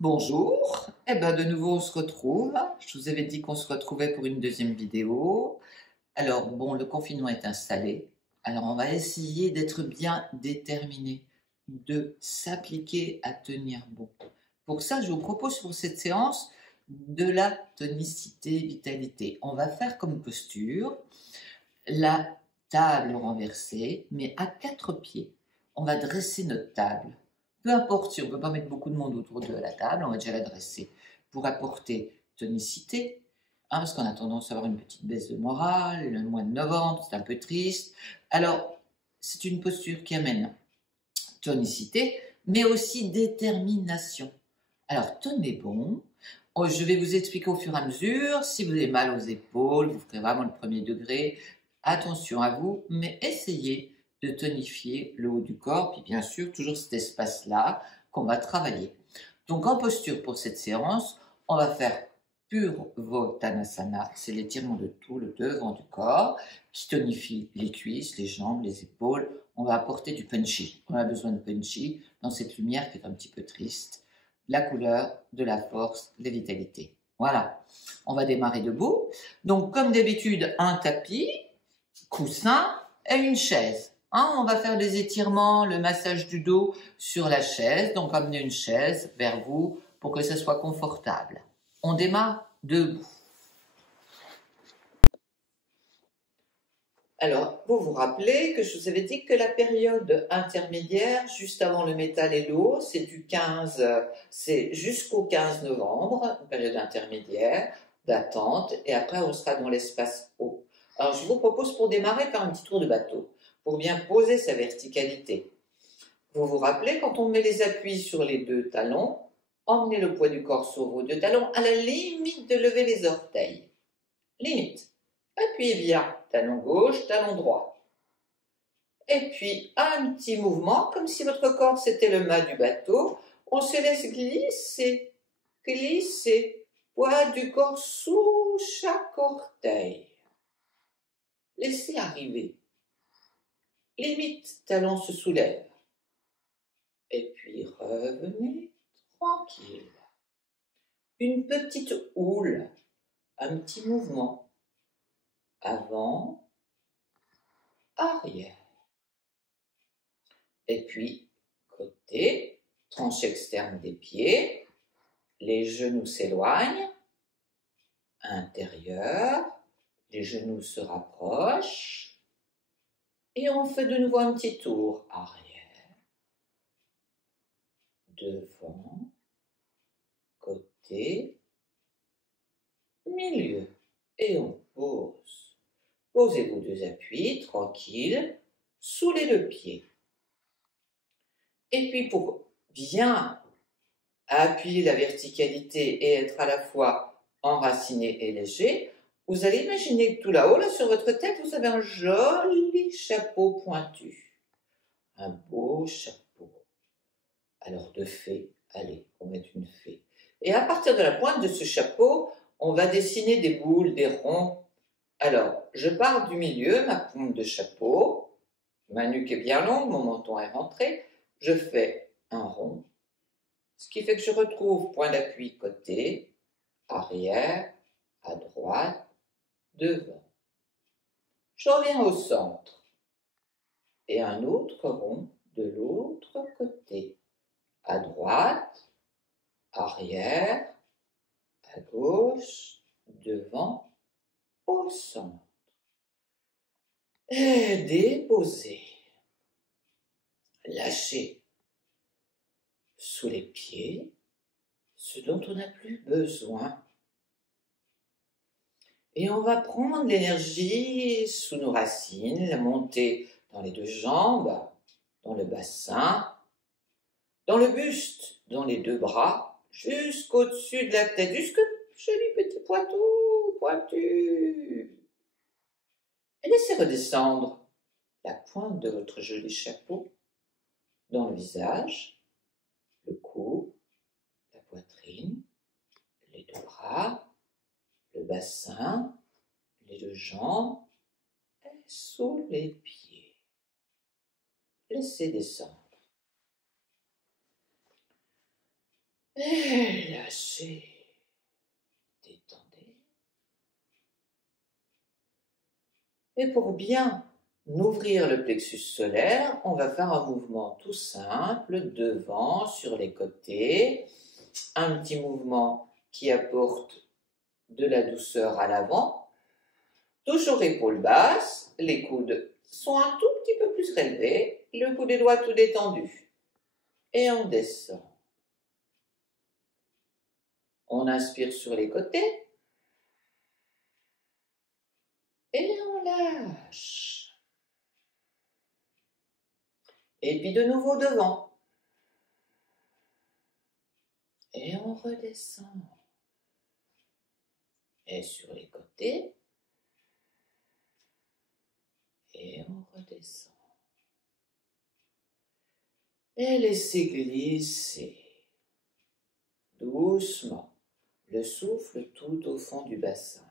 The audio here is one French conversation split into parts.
Bonjour, eh ben de nouveau on se retrouve. Je vous avais dit qu'on se retrouvait pour une deuxième vidéo. Alors bon, le confinement est installé. Alors on va essayer d'être bien déterminé, de s'appliquer à tenir bon. Pour ça, je vous propose pour cette séance de la tonicité, vitalité. On va faire comme posture la table renversée, mais à quatre pieds. On va dresser notre table. Peu importe si on ne peut pas mettre beaucoup de monde autour de la table, on va déjà la dresser pour apporter tonicité, parce qu'on a tendance à avoir une petite baisse de morale, le mois de novembre, c'est un peu triste. Alors, c'est une posture qui amène tonicité, mais aussi détermination. Alors, tenez bon. Je vais vous expliquer au fur et à mesure. Si vous avez mal aux épaules, vous ferez vraiment le premier degré. Attention à vous, mais essayez de tonifier le haut du corps, puis bien sûr, toujours cet espace-là qu'on va travailler. Donc, en posture pour cette séance, on va faire Purvottanasana, c'est l'étirement de tout le devant du corps qui tonifie les cuisses, les jambes, les épaules. On va apporter du punchy. On a besoin de punchy dans cette lumière qui est un petit peu triste. La couleur, de la force, de la vitalité. Voilà. On va démarrer debout. Donc, comme d'habitude, un tapis, coussin et une chaise. On va faire des étirements, le massage du dos sur la chaise. Donc, amenez une chaise vers vous pour que ça soit confortable. On démarre debout. Alors, vous vous rappelez que je vous avais dit que la période intermédiaire, juste avant le métal et l'eau, c'est jusqu'au 15 novembre, une période intermédiaire d'attente, et après on sera dans l'espace eau. Alors, je vous propose pour démarrer faire un petit tour de bateau, pour bien poser sa verticalité. Vous vous rappelez, quand on met les appuis sur les deux talons, emmenez le poids du corps sur vos deux talons à la limite de lever les orteils. Limite. Appuyez bien, talon gauche, talon droit. Et puis, un petit mouvement, comme si votre corps c'était le mât du bateau. On se laisse glisser, glisser, poids du corps sous chaque orteil. Laissez arriver. Limite, talon se soulève. Et puis, revenez tranquille. Une petite houle, un petit mouvement. Avant, arrière. Et puis, côté, tranche externe des pieds, les genoux s'éloignent, intérieur, les genoux se rapprochent, et on fait de nouveau un petit tour, arrière, devant, côté, milieu, et on pose. Posez vos deux appuis, tranquille, sous les deux pieds. Et puis pour bien appuyer la verticalité et être à la fois enraciné et léger, vous allez imaginer que tout là-haut, là sur votre tête, vous avez un joli chapeau pointu. Un beau chapeau. Alors de fée, allez, on met une fée. Et à partir de la pointe de ce chapeau, on va dessiner des boules, des ronds. Alors, je pars du milieu, ma pointe de chapeau, ma nuque est bien longue, mon menton est rentré, je fais un rond, ce qui fait que je retrouve point d'appui côté, arrière, à droite, devant. Je reviens au centre et un autre rond de l'autre côté, à droite, arrière, à gauche, devant, au centre. Et déposer, lâcher sous les pieds ce dont on n'a plus besoin. Et on va prendre l'énergie sous nos racines, la monter dans les deux jambes, dans le bassin, dans le buste, dans les deux bras, jusqu'au-dessus de la tête, jusqu'au joli petit pointu. Et laissez redescendre la pointe de votre joli chapeau dans le visage, le cou, la poitrine, les deux bras, le bassin, les deux jambes et sous les pieds. Laissez descendre. Et lâchez. Détendez. Et pour bien ouvrir le plexus solaire, on va faire un mouvement tout simple, devant, sur les côtés. Un petit mouvement qui apporte de la douceur à l'avant. Toujours épaules basses, les coudes sont un tout petit peu plus relevés, le bout des doigts tout détendu. Et on descend. On inspire sur les côtés. Et on lâche. Et puis de nouveau devant. Et on redescend. Et sur les côtés. Et on redescend. Et laissez glisser doucement le souffle tout au fond du bassin.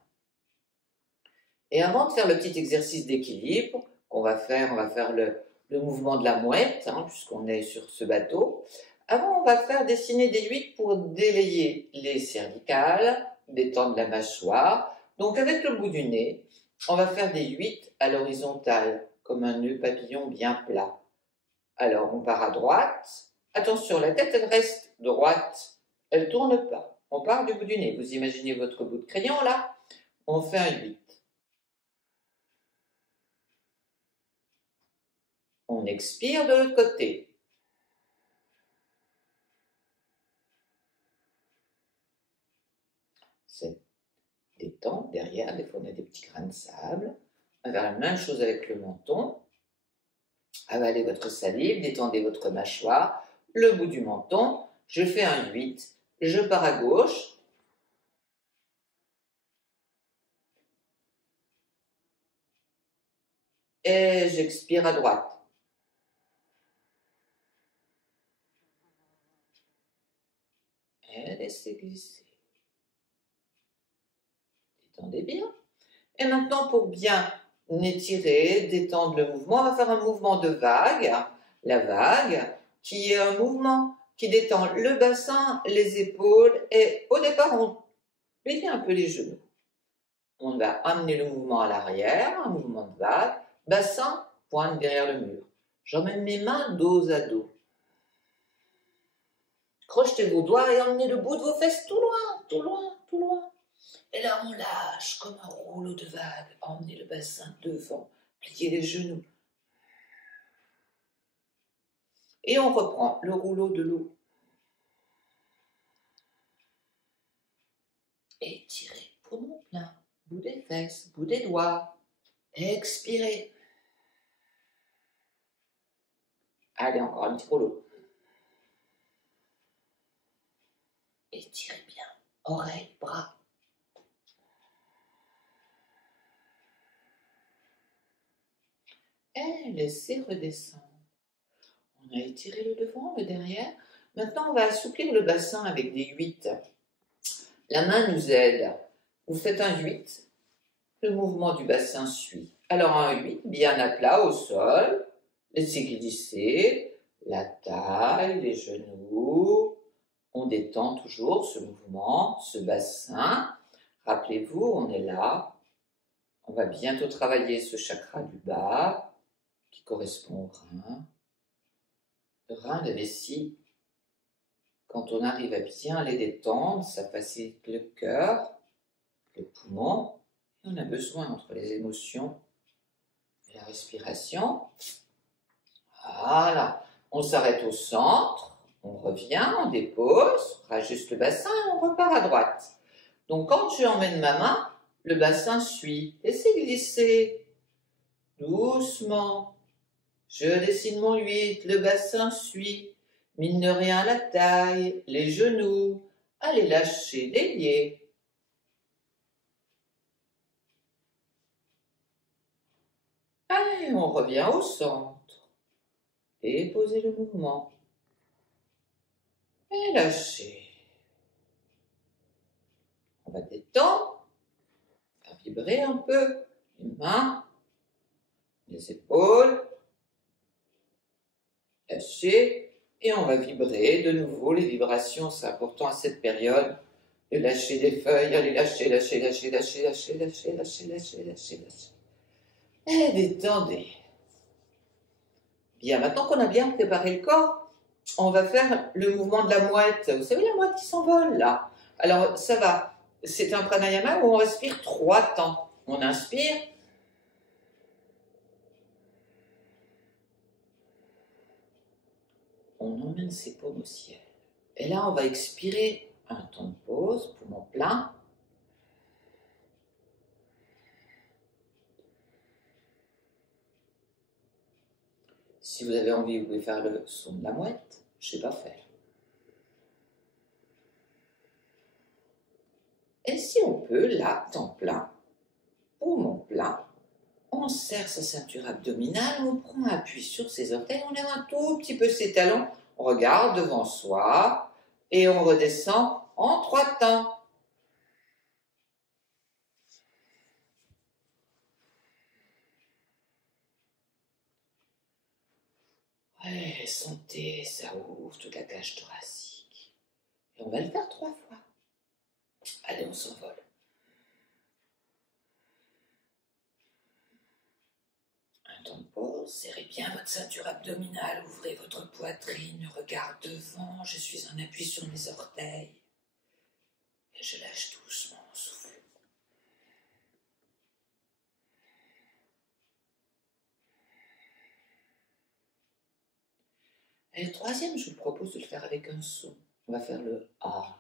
Et avant de faire le petit exercice d'équilibre qu'on va faire, on va faire le mouvement de la mouette, puisqu'on est sur ce bateau. Avant, on va faire dessiner des 8 pour délayer les cervicales, détendre la mâchoire. Donc avec le bout du nez, on va faire des 8 à l'horizontale, comme un nœud papillon bien plat. Alors on part à droite. Attention, la tête elle reste droite, elle ne tourne pas. On part du bout du nez. Vous imaginez votre bout de crayon là? On fait un 8. On expire de l'autre côté. C'est détend derrière, des fois on a des petits grains de sable. On va faire la même chose avec le menton. Avalez votre salive, détendez votre mâchoire, le bout du menton. Je fais un 8. Je pars à gauche. Et j'expire à droite. Et laissez glisser. Détendez bien. Et maintenant, pour bien étirer, détendre le mouvement, on va faire un mouvement de vague. La vague, qui est un mouvement qui détend le bassin, les épaules, et au départ, on plie un peu les genoux. On va amener le mouvement à l'arrière, un mouvement de vague. Bassin, pointe derrière le mur. J'emmène mes mains dos à dos. Crochetez vos doigts et emmenez le bout de vos fesses tout loin, tout loin, tout loin. Et là, on lâche comme un rouleau de vague. Emmenez le bassin devant, pliez les genoux. Et on reprend le rouleau de l'eau. Étirez, poumon plein, bout des fesses, bout des doigts. Expirez. Allez, encore un petit rouleau. Étirez bien, oreilles, bras. Et laissez redescendre. On a étiré le devant, le derrière. Maintenant, on va assouplir le bassin avec des 8. La main nous aide. Vous faites un 8. Le mouvement du bassin suit. Alors un 8, bien à plat au sol. Laissez glisser la taille, les genoux. On détend toujours ce mouvement, ce bassin. Rappelez-vous, on est là. On va bientôt travailler ce chakra du bas qui correspond au rein. Le rein, la vessie, quand on arrive à bien les détendre, ça facilite le cœur, le poumon. Et on a besoin entre les émotions et la respiration. Voilà. On s'arrête au centre, on revient, on dépose, on rajuste le bassin et on repart à droite. Donc quand je emmène ma main, le bassin suit. Laissez glisser doucement. Je dessine mon 8, le bassin suit. Mine de rien, la taille, les genoux. Allez, lâchez, déliez. Allez, on revient au centre. Déposez le mouvement. Et lâchez. On va détendre, faire vibrer un peu les mains, les épaules. Lâchez. Et on va vibrer de nouveau. Les vibrations, c'est important à cette période. De lâcher des feuilles, allez lâcher, lâcher, lâcher, lâcher, lâcher, lâcher, lâcher, lâcher, lâcher, lâcher. Et détendez. Bien, maintenant qu'on a bien préparé le corps, on va faire le mouvement de la mouette. Vous savez la mouette qui s'envole là? Alors ça va. C'est un pranayama où on respire 3 temps. On inspire. On emmène ses paumes au ciel. Et là, on va expirer un temps de pause, poumon plein. Si vous avez envie, vous pouvez faire le son de la mouette. Je ne sais pas faire. Et si on peut, là, temps plein, poumon plein, on serre sa ceinture abdominale, on prend appui sur ses orteils, on lève un tout petit peu ses talons, on regarde devant soi et on redescend en 3 temps. Ouais, sentez, ça ouvre toute la cage thoracique. Et on va le faire 3 fois. Allez, on s'envole. Un temps de pause, serrez bien votre ceinture abdominale, ouvrez votre poitrine, regard devant, je suis en appui sur mes orteils. Et je lâche doucement mon souffle. Et le troisième, je vous propose de le faire avec un son. On va faire le A.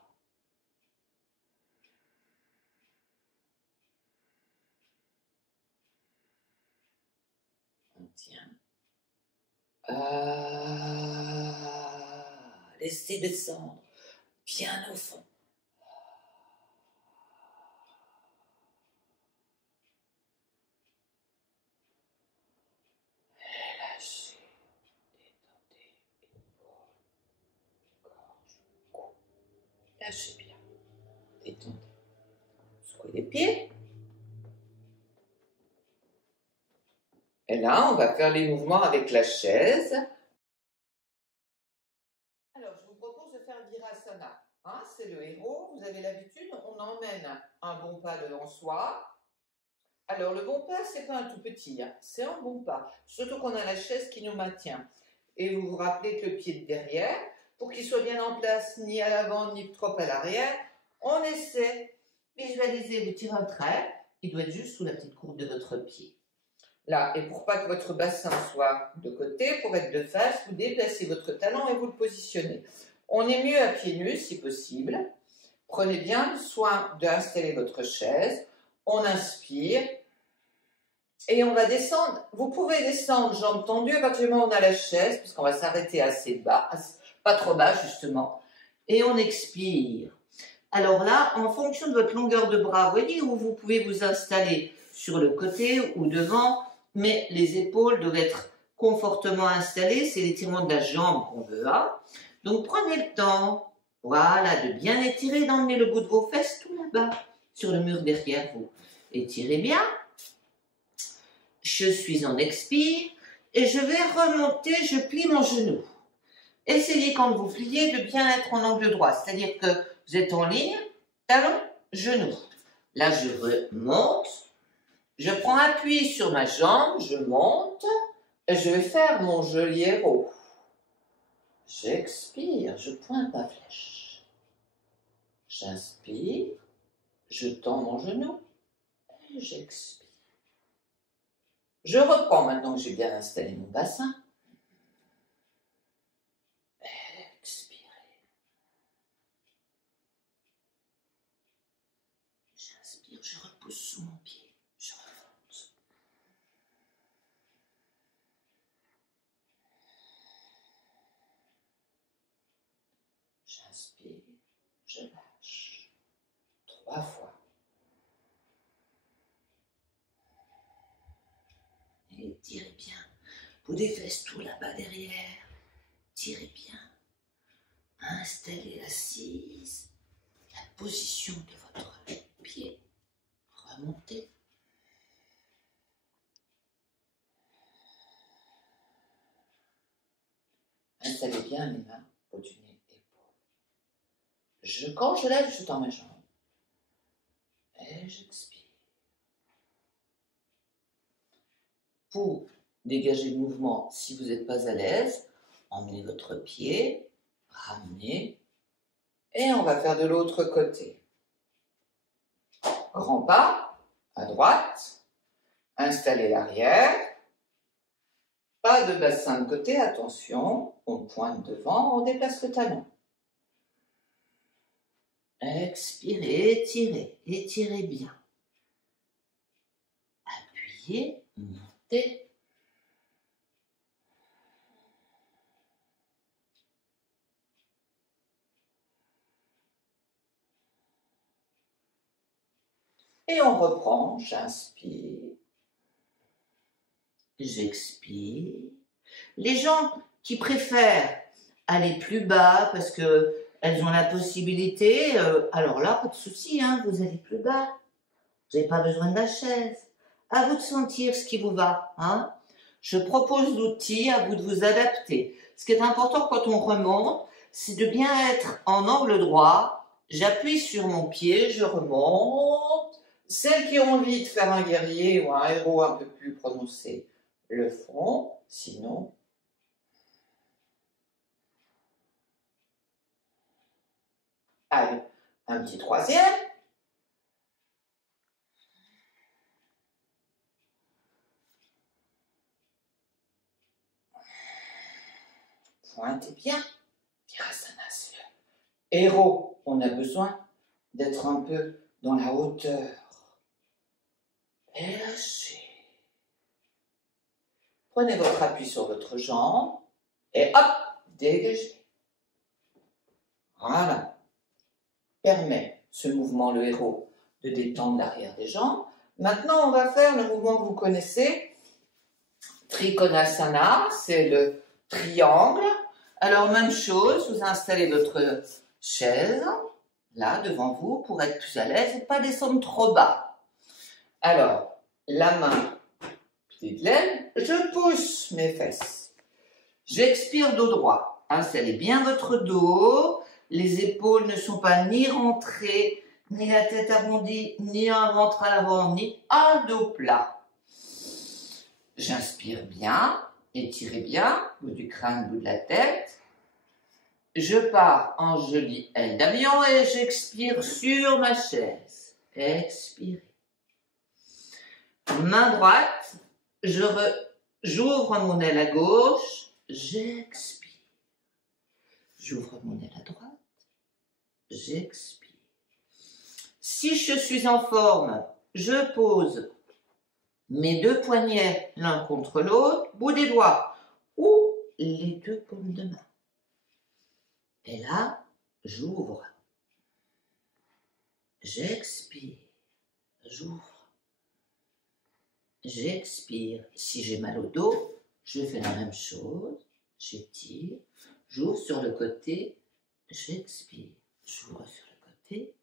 On tient. Laissez descendre bien au fond. Relâchez, détendez, épaules, gorge, cou. Lâchez bien, détendez. Secouez les pieds. Et là, on va faire les mouvements avec la chaise. Alors, je vous propose de faire Virasana. Hein, c'est le héros, vous avez l'habitude, on emmène un bon pas devant soi. Alors, le bon pas, c'est pas un tout petit, hein, c'est un bon pas. Surtout qu'on a la chaise qui nous maintient. Et vous vous rappelez que le pied de derrière, pour qu'il soit bien en place, ni à l'avant, ni trop à l'arrière, on essaie. Visualisez, vous tirez un trait, il doit être juste sous la petite courbe de votre pied. Là, et pour pas que votre bassin soit de côté, pour être de face, vous déplacez votre talon et vous le positionnez. On est mieux à pieds nus si possible. Prenez bien le soin d'installer votre chaise. On inspire et on va descendre. Vous pouvez descendre jambes tendues à partir du moment où on a la chaise, puisqu'on va s'arrêter assez bas, pas trop bas justement. Et on expire. Alors là, en fonction de votre longueur de bras, vous voyez où vous pouvez vous installer sur le côté ou devant, mais les épaules doivent être confortablement installées. C'est l'étirement de la jambe qu'on veut. Hein. Donc prenez le temps, voilà, de bien étirer, d'emmener le bout de vos fesses tout là-bas, sur le mur derrière vous. Étirez bien. Je suis en expire et je vais remonter, je plie mon genou. Essayez quand vous pliez de bien être en angle droit, c'est-à-dire que vous êtes en ligne, talon, genou. Là, je remonte, je prends appui sur ma jambe, je monte et je vais faire mon joli héros. J'expire, je pointe ma flèche. J'inspire, je tends mon genou et j'expire. Je reprends maintenant que j'ai bien installé mon bassin. Expirez. J'inspire, je repousse sous mon pied. Je remonte. J'inspire, je lâche. 3 fois. Et tirez bien. Vous des fesses tout là-bas derrière. Tirez bien. Installez assise. La position de votre pied. Remontez. Installez bien les mains au du nez, épaule. Quand je lève, je tends ma jambe. Et j'expire. Pour dégager le mouvement, si vous n'êtes pas à l'aise, emmenez votre pied, ramenez, et on va faire de l'autre côté. Grand pas, à droite, installez l'arrière, pas de bassin de côté, attention, on pointe devant, on déplace le talon. Expirez, étirez, étirez bien. Appuyez, montez. Et on reprend, j'inspire, j'expire. Les gens qui préfèrent aller plus bas parce qu'elles ont la possibilité, alors là, pas de souci, hein, vous allez plus bas. Vous n'avez pas besoin de la chaise. À vous de sentir ce qui vous va. Hein. Je propose l'outil, à vous de vous adapter. Ce qui est important quand on remonte, c'est de bien être en angle droit. J'appuie sur mon pied, je remonte. Celles qui ont envie de faire un guerrier ou un héros un peu plus prononcé le font. Sinon, allez, un petit troisième. Pointez bien. Virasana, c'est le héros. On a besoin d'être un peu dans la hauteur. Et lâchez. Prenez votre appui sur votre jambe et hop, dégagez. Voilà. Permet ce mouvement, le héros, de détendre l'arrière des jambes. Maintenant, on va faire le mouvement que vous connaissez. Trikonasana, c'est le triangle. Alors, même chose, vous installez votre chaise, là, devant vous, pour être plus à l'aise et pas descendre trop bas. Alors, la main, pied de l'aile, je pousse mes fesses. J'expire dos droit. Installez bien votre dos. Les épaules ne sont pas ni rentrées, ni la tête arrondie, ni un ventre à l'avant, ni un dos plat. J'inspire bien, étirez bien, bout du crâne, bout de la tête. Je pars en jolie aile d'avion et j'expire sur ma chaise. Expirez. Main droite, j'ouvre mon aile à gauche, j'expire. J'ouvre mon aile à droite, j'expire. Si je suis en forme, je pose mes deux poignets l'un contre l'autre, bout des doigts, ou les deux paumes de main. Et là, j'ouvre. J'expire. J'ouvre. J'expire. Si j'ai mal au dos, je fais la même chose. J'étire. J'ouvre sur le côté. J'expire. J'ouvre sur le côté.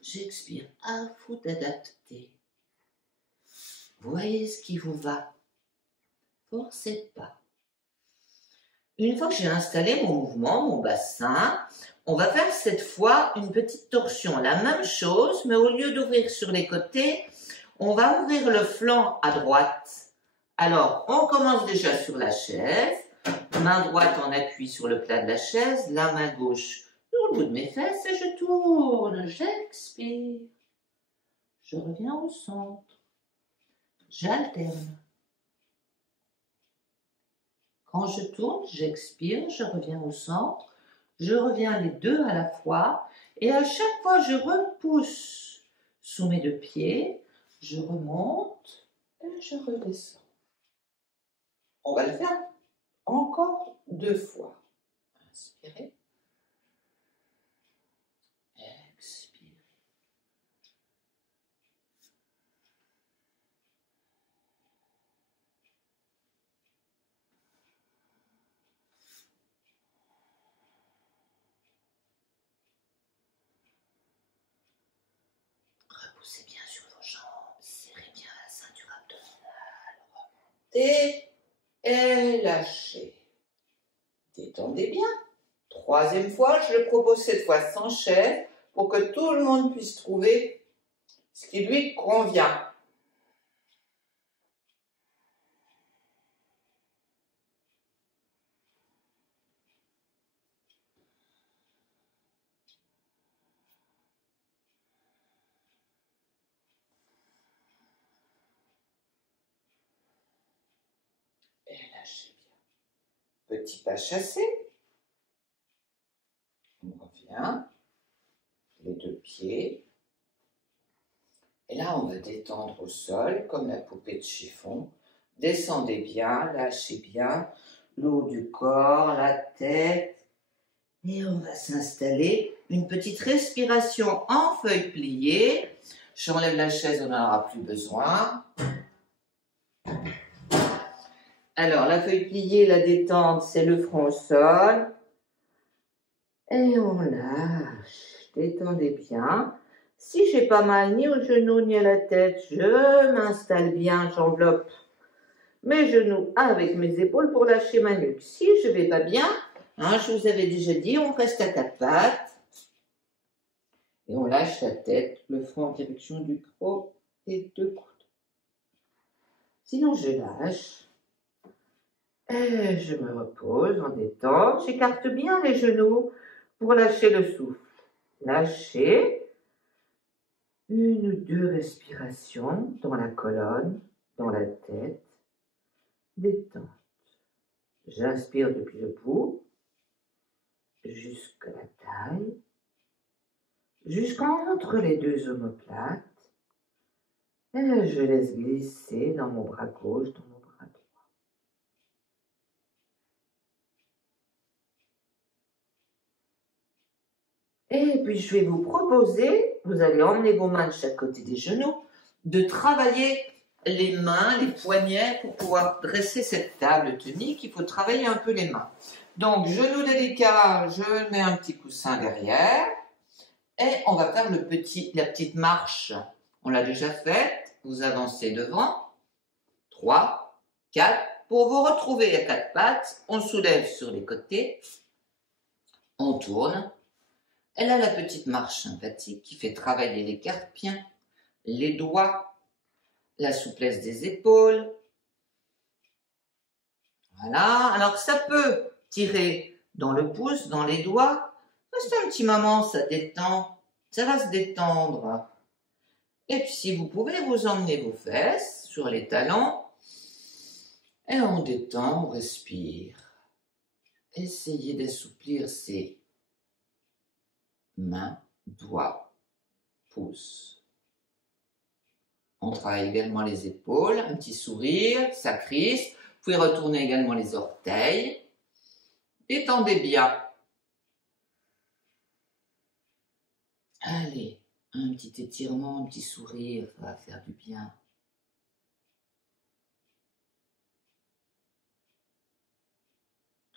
J'expire. À vous d'adapter. Voyez ce qui vous va. Forcez pas. Une fois que j'ai installé mon mouvement, mon bassin, on va faire cette fois une petite torsion. La même chose, mais au lieu d'ouvrir sur les côtés, on va ouvrir le flanc à droite. Alors, on commence déjà sur la chaise. Main droite en appui sur le plat de la chaise, la main gauche sur le bout de mes fesses et je tourne. J'expire. Je reviens au centre. J'alterne. Quand je tourne, j'expire, je reviens au centre, je reviens les deux à la fois et à chaque fois je repousse sous mes deux pieds, je remonte et je redescends. On va le faire encore 2 fois. Inspirez. Expirez. Repoussez bien sur vos jambes, serrez bien la ceinture abdominale, remontez et lâchez. Détendez bien. Troisième fois, je le propose cette fois sans chaise pour que tout le monde puisse trouver ce qui lui convient. Et lâchez bien. Petit pas chassé. On revient. Les deux pieds. Et là, on va détendre au sol, comme la poupée de chiffon. Descendez bien, lâchez bien le haut du corps, la tête. Et on va s'installer. Une petite respiration en feuille pliée. J'enlève la chaise, on n'en aura plus besoin. Alors, la feuille pliée, la détente, c'est le front au sol. Et on lâche. Détendez bien. Si j'ai pas mal ni au genou ni à la tête, je m'installe bien, j'enveloppe mes genoux avec mes épaules pour lâcher ma nuque. Si je vais pas bien, je vous avais déjà dit, on reste à quatre pattes. Et on lâche la tête, le front en direction du gros des deux coudes. Sinon, je lâche. Et je me repose en détente. J'écarte bien les genoux pour lâcher le souffle. Lâchez. Une ou deux respirations dans la colonne, dans la tête. Détente. J'inspire depuis le bout, jusqu'à la taille, jusqu'entre les deux omoplates. Et je laisse glisser dans mon bras gauche, dans mon bras droit. Et puis je vais vous proposer, vous allez emmener vos mains de chaque côté des genoux, de travailler les mains, les poignets pour pouvoir dresser cette table tonique. Il faut travailler un peu les mains. Donc, genoux délicats, je mets un petit coussin derrière. Et on va faire la petite marche. On l'a déjà faite. Vous avancez devant. 3, 4. Pour vous retrouver à quatre pattes, on soulève sur les côtés. On tourne. Elle a la petite marche sympathique qui fait travailler les carpiens, les doigts, la souplesse des épaules. Voilà. Alors, ça peut tirer dans le pouce, dans les doigts. Reste un petit moment, ça détend. Ça va se détendre. Et puis, si vous pouvez, vous emmenez vos fesses sur les talons. Et on détend, on respire. Essayez d'assouplir ces mains, doigts, pouces. On travaille également les épaules, un petit sourire, ça crispe. Vous pouvez retourner également les orteils. Détendez bien. Allez, un petit étirement, un petit sourire, ça va faire du bien.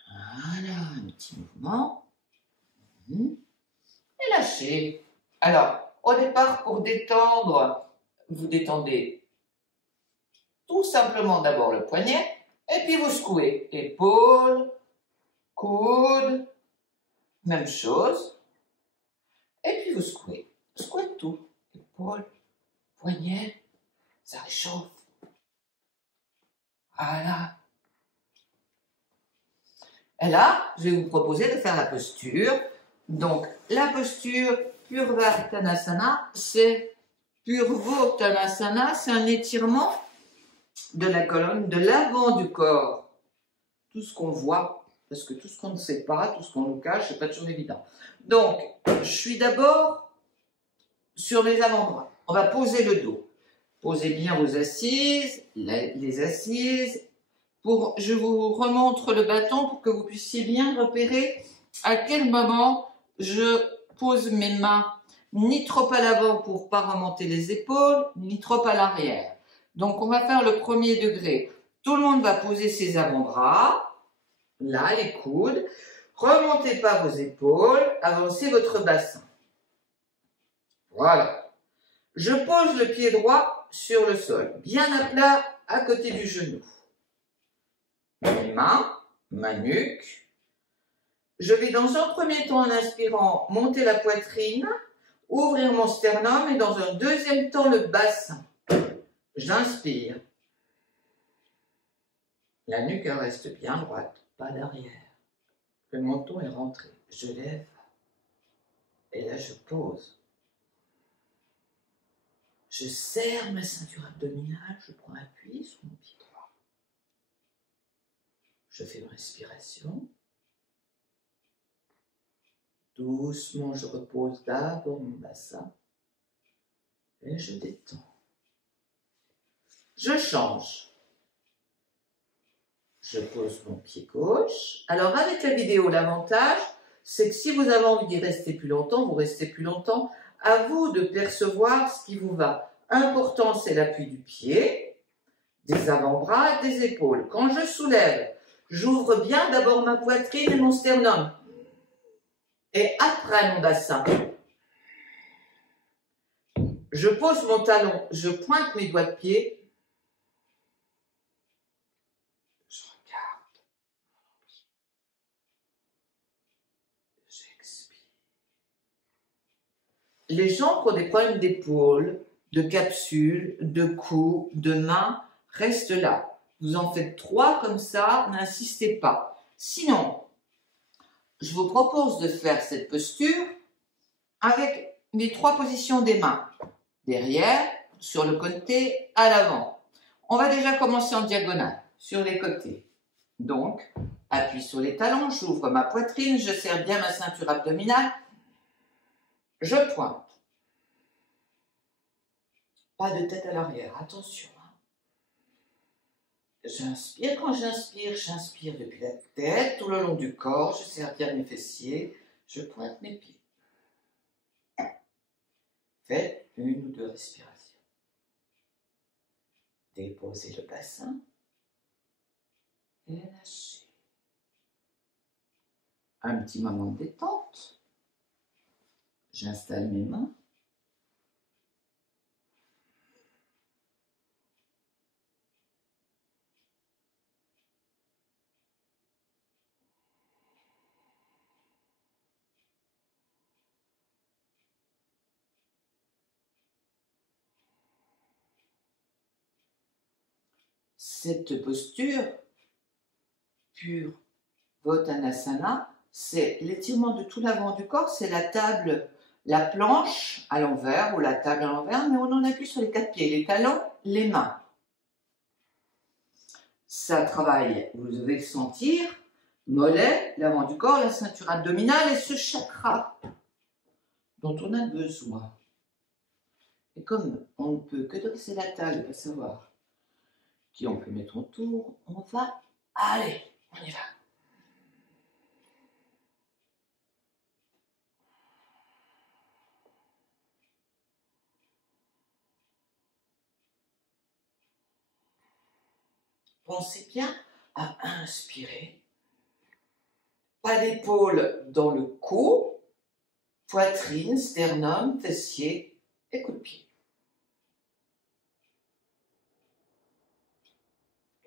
Voilà, un petit mouvement. Et lâchez. Alors, au départ, pour détendre, vous détendez tout simplement d'abord le poignet, et puis vous secouez. Épaules, coudes, même chose. Et puis vous secouez. Secouez tout. Épaules, poignet, ça réchauffe. Voilà. Et là, je vais vous proposer de faire la posture. Donc, la posture Purvottanasana, c'est un étirement de la colonne, de l'avant du corps. Tout ce qu'on voit, parce que tout ce qu'on ne sait pas, tout ce qu'on nous cache, c'est pas toujours évident. Donc, je suis d'abord sur les avant-bras. On va poser le dos. Posez bien vos assises, les assises. Je vous remontre le bâton pour que vous puissiez bien repérer à quel moment je pose mes mains, ni trop à l'avant pour pas remonter les épaules, ni trop à l'arrière. Donc, on va faire le premier degré. Tout le monde va poser ses avant-bras, là, les coudes. Remontez pas vos épaules, avancez votre bassin. Voilà. Je pose le pied droit sur le sol, bien à plat à côté du genou. Mes mains, ma nuque, Je vais dans un premier temps, en inspirant, monter la poitrine, ouvrir mon sternum et dans un deuxième temps, le bassin. J'inspire. La nuque reste bien droite, pas d'arrière. Le menton est rentré. Je lève. Et là, je pose. Je serre ma ceinture abdominale. Je prends appui sur mon pied droit. Je fais une respiration. Doucement, je repose d'abord mon bassin. Et je détends. Je change. Je pose mon pied gauche. Alors, avec la vidéo, l'avantage, c'est que si vous avez envie d'y rester plus longtemps, vous restez plus longtemps. À vous de percevoir ce qui vous va. Important, c'est l'appui du pied, des avant-bras, des épaules. Quand je soulève, j'ouvre bien d'abord ma poitrine et mon sternum. Et après mon bassin. Je pose mon talon, je pointe mes doigts de pied. Je regarde. J'expire. Les gens qui ont des problèmes d'épaule, de capsule, de cou, de main, restent là. Vous en faites 3 comme ça, n'insistez pas. Sinon, je vous propose de faire cette posture avec les 3 positions des mains. Derrière, sur le côté, à l'avant. On va déjà commencer en diagonale, sur les côtés. Donc, appui sur les talons, j'ouvre ma poitrine, je serre bien ma ceinture abdominale. Je pointe. Pas de tête à l'arrière, attention. J'inspire, quand j'inspire depuis la tête, tout le long du corps, je serre bien mes fessiers, je pointe mes pieds. Faites 1 ou 2 respirations. Déposez le bassin et lâchez. Un petit moment de détente. J'installe mes mains. Cette posture, pure Uttanasana, c'est l'étirement de tout l'avant du corps, c'est la table, la planche à l'envers ou la table à l'envers, mais on en appuie sur les 4 pieds, les talons, les mains. Ça travaille, vous devez le sentir, mollet, l'avant du corps, la ceinture abdominale et ce chakra dont on a besoin. Et comme on ne peut que dresser la table et pas savoir qui on peut mettre autour, on va aller, on y va. Pensez bien à inspirer. Pas d'épaule dans le cou, poitrine, sternum, fessier et coup de pied.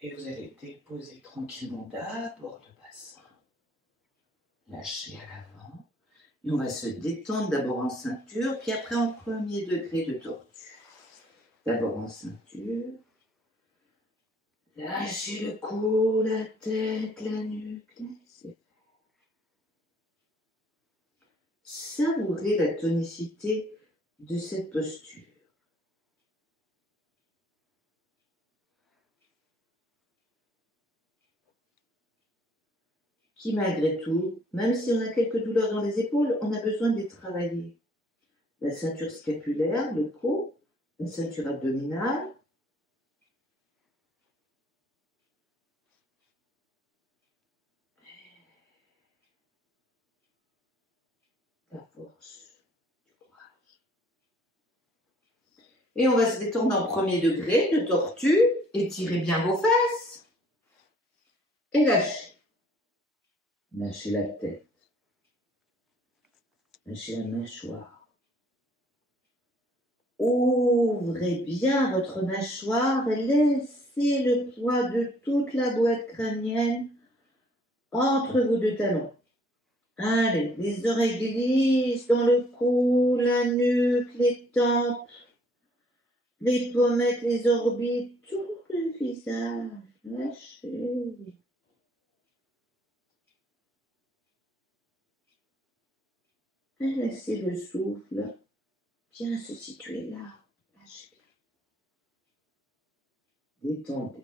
Et vous allez déposer tranquillement d'abord le bassin. Lâchez à l'avant. Et on va se détendre d'abord en ceinture, puis après en premier degré de tortue. D'abord en ceinture. Lâchez le cou, la tête, la nuque. Laissez. Savourez la tonicité de cette posture. Qui malgré tout, même si on a quelques douleurs dans les épaules, on a besoin de les travailler. La ceinture scapulaire, le cou, la ceinture abdominale. La force du courage. Et on va se détendre en premier degré de tortue. Étirez bien vos fesses. Et lâchez. Lâchez la tête. Lâchez la mâchoire. Ouvrez bien votre mâchoire et laissez le poids de toute la boîte crânienne entre vos 2 talons. Allez, les oreilles glissent dans le cou, la nuque, les tempes, les pommettes, les orbites, tout le visage. Lâchez. Et laissez le souffle bien se situer là. Lâchez bien. Détendez.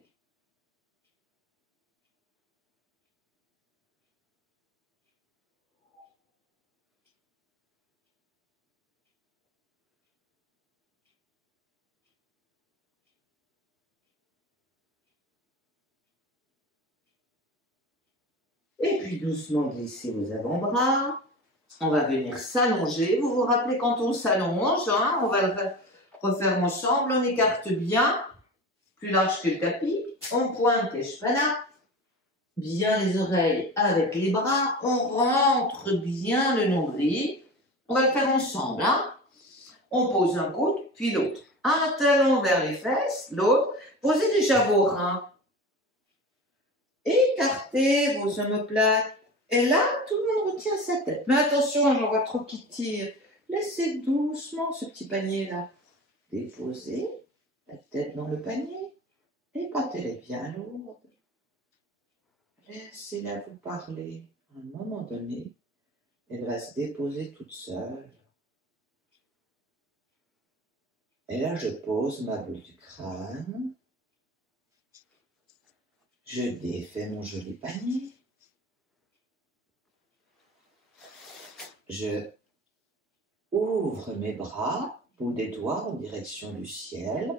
Et puis doucement glissez vos avant-bras. On va venir s'allonger. Vous vous rappelez quand on s'allonge, hein, on va le refaire ensemble. On écarte bien, plus large que le tapis. On pointe les chevalats, bien les oreilles avec les bras. On rentre bien le nombril. On va le faire ensemble. Hein. On pose un coude, puis l'autre. Un talon vers les fesses, l'autre. Posez déjà vos reins. Écartez vos omoplates. Et là, tout le monde retient sa tête. Mais attention, j'en vois trop qui tirent. Laissez doucement ce petit panier-là. Déposez la tête dans le panier. Et quand elle est bien lourde, laissez-la vous parler. À un moment donné, elle va se déposer toute seule. Et là, je pose ma boule du crâne. Je défais mon joli panier. Je ouvre mes bras, bout des doigts en direction du ciel.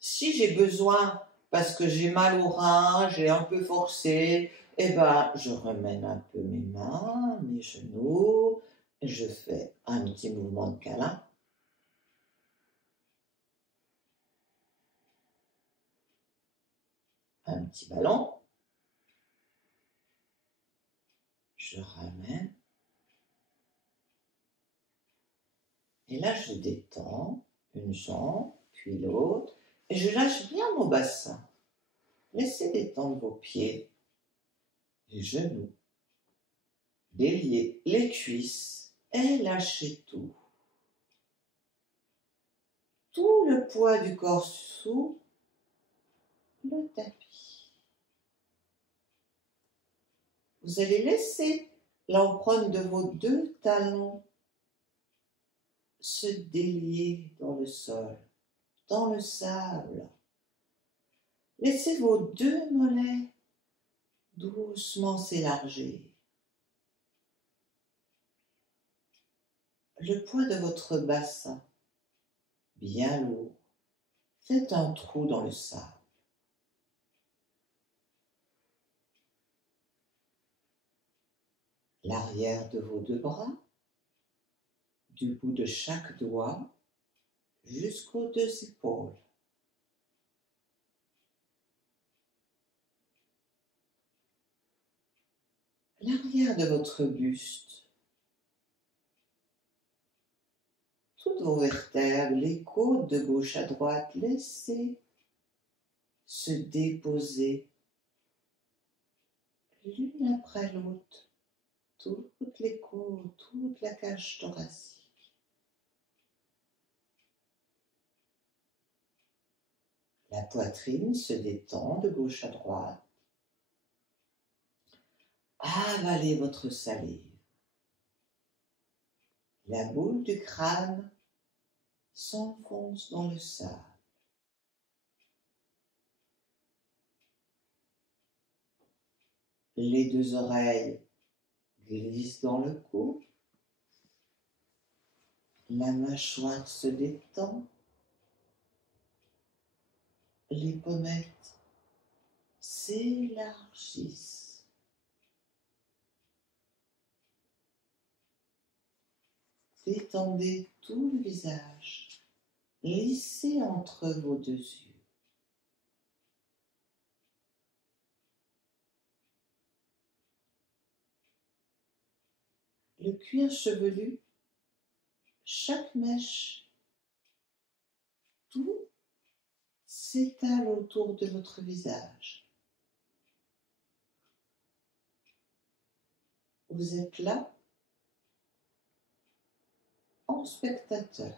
Si j'ai besoin, parce que j'ai mal au rein, j'ai un peu forcé, eh ben, je remène un peu mes mains, mes genoux, et je fais un petit mouvement de câlin. Un petit ballon. Je ramène. Et là, je détends une jambe, puis l'autre, et je lâche bien mon bassin. Laissez détendre vos pieds, les genoux, déliez les cuisses et lâchez tout. Tout le poids du corps sous le tapis. Vous allez laisser l'empreinte de vos deux talons se délier dans le sol, dans le sable. Laissez vos deux mollets doucement s'élargir. Le poids de votre bassin, bien lourd, faites un trou dans le sable. L'arrière de vos deux bras, du bout de chaque doigt jusqu'aux deux épaules. L'arrière de votre buste, toutes vos vertèbres, les côtes de gauche à droite, laissez se déposer l'une après l'autre, toutes les côtes, toute la cage thoracique. La poitrine se détend de gauche à droite. Avalez votre salive. La boule du crâne s'enfonce dans le sable. Les deux oreilles glissent dans le cou. La mâchoire se détend. Les pommettes s'élargissent. Détendez tout le visage. Lissez entre vos deux yeux. Le cuir chevelu, chaque mèche, tout s'étale autour de votre visage. Vous êtes là spectateur.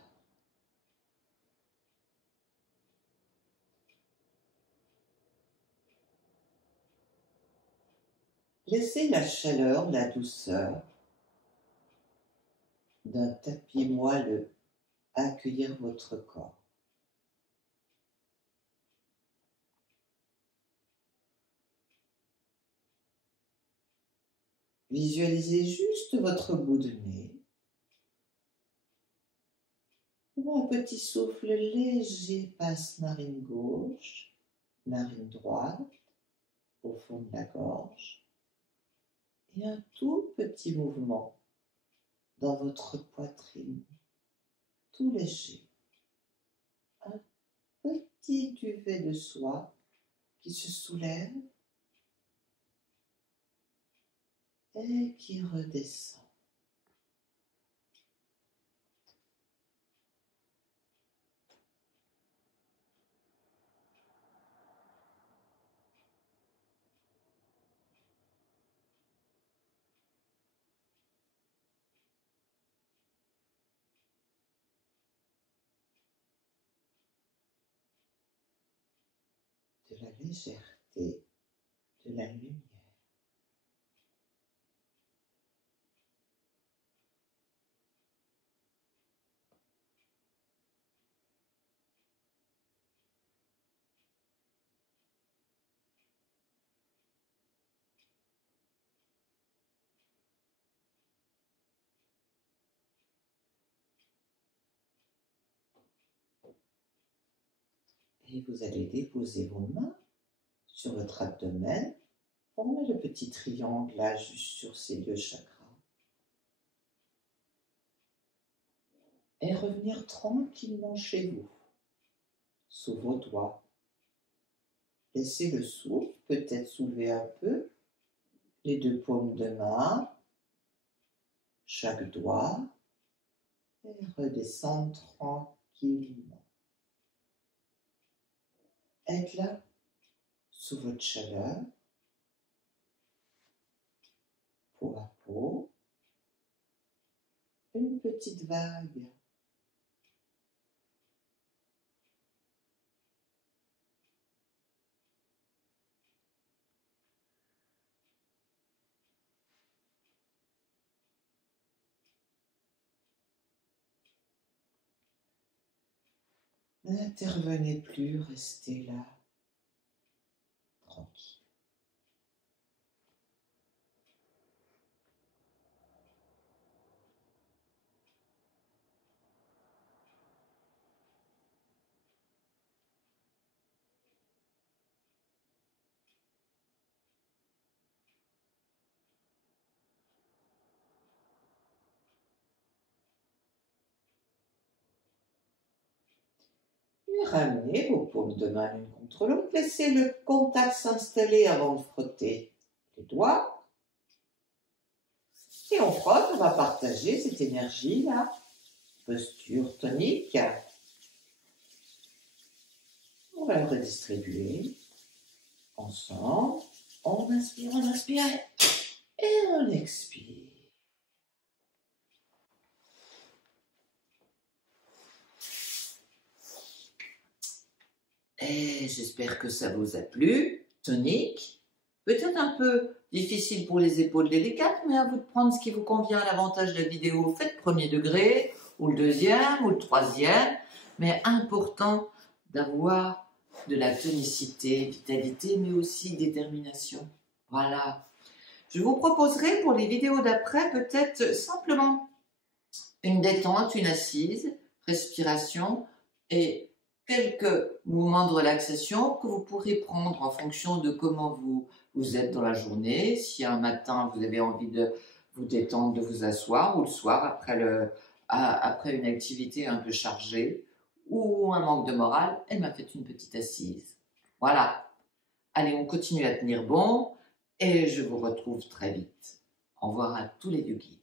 Laissez la chaleur, la douceur d'un tapis moelleux accueillir votre corps. Visualisez juste votre bout de nez ou un petit souffle léger passe narine gauche, narine droite, au fond de la gorge et un tout petit mouvement dans votre poitrine, tout léger. Un petit duvet de soie qui se soulève et qui redescend. De la légèreté, de la lumière. Et vous allez déposer vos mains sur votre abdomen, formez le petit triangle là juste sur ces deux chakras. Et revenir tranquillement chez vous, sous vos doigts. Laissez le souffle peut-être soulever un peu les deux paumes de main, chaque doigt, et redescendre tranquillement. Être là, sous votre chaleur, peau à peau, une petite vague. N'intervenez plus, restez là, tranquille. Et ramenez vos paumes de main l'une contre l'autre. Laissez le contact s'installer avant de frotter les doigts. Et on frotte, on va partager cette énergie-là. Posture tonique. On va le redistribuer ensemble. On inspire et on expire. Et j'espère que ça vous a plu. Tonique, peut-être un peu difficile pour les épaules délicates, mais à vous de prendre ce qui vous convient. À l'avantage de la vidéo, faites premier degré, ou le deuxième, ou le troisième. Mais important d'avoir de la tonicité, vitalité, mais aussi détermination. Voilà. Je vous proposerai pour les vidéos d'après peut-être simplement une détente, une assise, respiration et quelques mouvements de relaxation que vous pourrez prendre en fonction de comment vous êtes dans la journée. Si un matin vous avez envie de vous détendre, de vous asseoir, ou le soir après une activité un peu chargée, ou un manque de morale, faites une petite assise. Voilà. Allez, on continue à tenir bon et je vous retrouve très vite. Au revoir à tous les yogis.